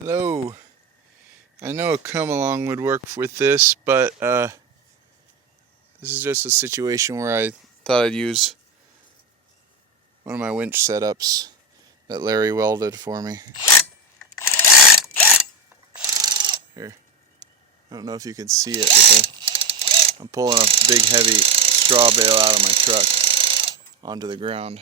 Hello. I know a come along would work with this, but this is just a situation where I thought I'd use one of my winch setups that Larry welded for me. Here, I don't know if you can see it, but I'm pulling a big heavy straw bale out of my truck onto the ground.